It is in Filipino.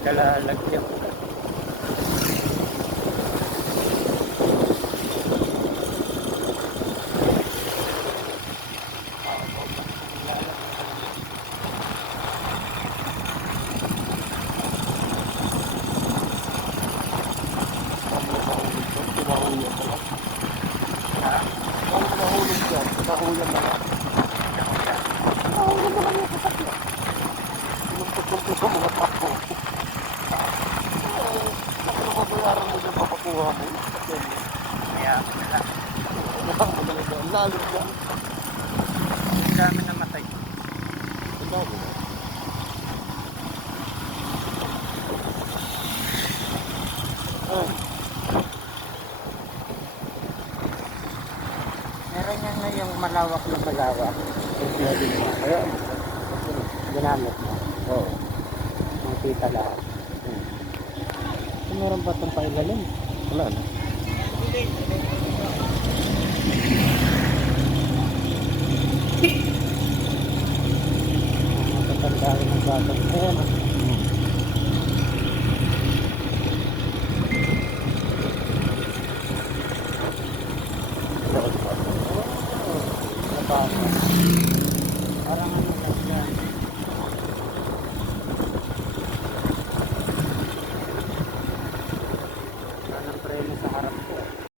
Kalalagyan. Nahulog na lang. Nahulog na lang yung sasakyan. Sinuntok-suntok sa mga tapo. Bakit na babayaran mo yung papakuha mo? Kaya wala. Ang lalim yan. Ang dami namatay. Ang dami na. Meron yan na yung malawak na malawak. Pwede mo. Kaya, ginamit mo. Oo. Makita lahat. Meron ba itong pailalim? Wala na. Matatandaan ng batang. Ayan. Parang ano lang yan.